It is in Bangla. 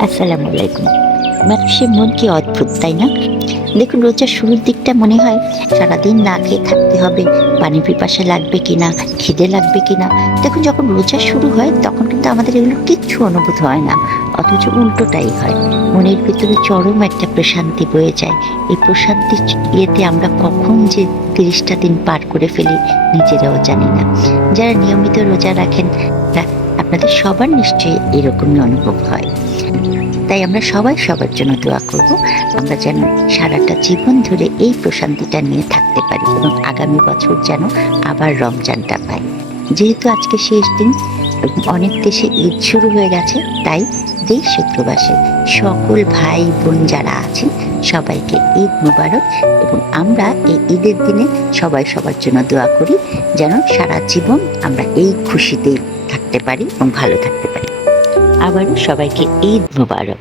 আসসালামু আলাইকুম। মানুষের মন কি অদ্ভুত, তাই না? দেখুন, রোজার শুরুর দিকটা মনে হয় সারাদিন না খেয়ে থাকতে হবে। পানি পিপাসা লাগবে কিনা, খিদে লাগবে কিনা? দেখুন, যখন রোজা শুরু হয়, তখন কিন্তু আমাদের এগুলো কিচ্ছু অনুভূত হয় না। অথচ উল্টোটাই হয়। মনের ভিতরে চরম একটা প্রশান্তি বয়ে যায়। এই প্রশান্তি ইয়েতে আমরা কখন যে তিরিশটা দিন পার করে ফেলি, নিজেরাও জানি না। যারা নিয়মিত রোজা রাখেন আপনাদের সবার নিশ্চয়ই এরকমই অনুভব হয়। তাই আমরা সবাই সবার জন্য দোয়া করব, আমরা যেন সারাটা জীবন ধরে এই প্রশান্তিটা নিয়ে থাকতে পারি এবং আগামী বছর যেন আবার রমজানটা পাই। যেহেতু আজকে শেষ দিন অনেক দেশে ঈদ শুরু হয়ে গেছে, তাই দেশ সূত্রবাসী সকল ভাই বোন যারা আছেন সবাইকে ঈদ মুবারক এবং আমরা এই ঈদের দিনে সবাই সবার জন্য দোয়া করি যেন সারা জীবন আমরা এই খুশিতেই থাকতে পারি এবং ভালো থাকতে পারি। আবারও সবাইকে ঈদ মুবারক।